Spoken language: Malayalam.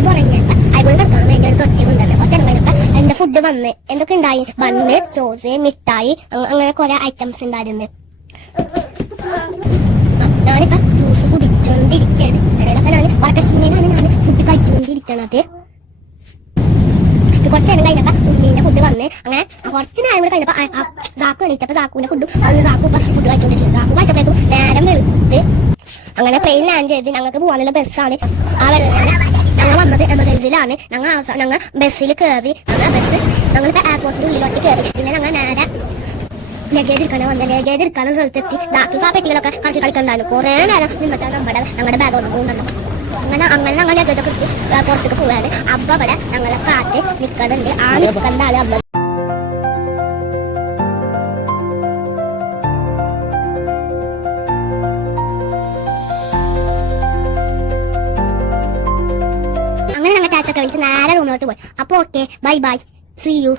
ഐബ് ഉറങ്ങിയപ്പോ ഐബോൾ കിടക്കാൻ വേണ്ടി ഒരു തൊട്ടി കൊണ്ടുവന്നു. കുറച്ചു കഴിഞ്ഞപ്പോ എന്റെ ഫുഡ് വന്ന് എന്തൊക്കെ ഉണ്ടായി, ബണ്ണ്, സോസ്, മിഠായി, അങ്ങനെ കുറെ ഐറ്റംസ് ഉണ്ടായിരുന്നു. ഞാനിപ്പോ ജ്യൂസ് കുടിച്ചോണ്ടിരിക്കുകയാണ്. ഇടയിലൊക്കെ ഞാൻ വടക്കശീലയിലാണ് ഞാൻ ഫുഡ് കഴിച്ചുകൊണ്ടിരിക്കണത്. കുറച്ച് നേരം കഴിഞ്ഞപ്പോ ഉണ്ണീന്റെ ഫുഡ് വന്ന് അങ്ങനെ കുറച്ച് നേരം കൂടെ കഴിഞ്ഞപ്പോ സാക്കു എണീച്ചപ്പോ സാക്കുവിന്റെ ഫുഡും അന്ന് സാക്കു ഫുഡ് കഴിച്ചോണ്ടിരിക്കുന്നത്. സാക്കു കഴിച്ചപ്പോഴേക്കും നേരം വെളുത്ത് അങ്ങനെ പ്ലെയിൻ ലാൻഡ് ചെയ്ത് ഞങ്ങൾക്ക് പോകാനുള്ള ബസ്സാണ്. ആ വരുന്നത് ഞങ്ങൾ വന്നത് എമർജൻസിയിലാണ്. ഞങ്ങൾ ബസ്സിൽ കയറി. ഞങ്ങളിപ്പോ എയർപോർട്ടിന്റെ ഉള്ളിലോട്ട് കയറി. പിന്നെ ഞങ്ങൾ നേരെ ലഗേജ് എടുക്കാനാണ് വന്നത്. ലഗേജ് എടുക്കാനുള്ള സ്ഥലത്തെത്തി. ബാക്കി ആ പെട്ടികളൊക്കെ കളി കളിക്കണ്ടായിരുന്നു. കുറെ നേരം നിന്നിട്ടാണ് ഞങ്ങളുടെ ബാഗ് കൊണ്ടുപോകുന്നുണ്ടോ. അങ്ങനെ ഞങ്ങൾ ലഗേജൊക്കെ എടുത്ത് പുറത്തേക്ക് പോവാണ്. അപ്പൊ അവിടെ ഞങ്ങളെ കാറ്റ് നിൽക്കുന്നുണ്ട്. ആ നിൽക്കുന്ന ആള് അമ്മ. അങ്ങനെ ഞങ്ങൾ ടാക്സൊക്കെ വിളിച്ച് നേരെ റൂമിലോട്ട് പോയി. അപ്പൊ okay, bye bye, see U.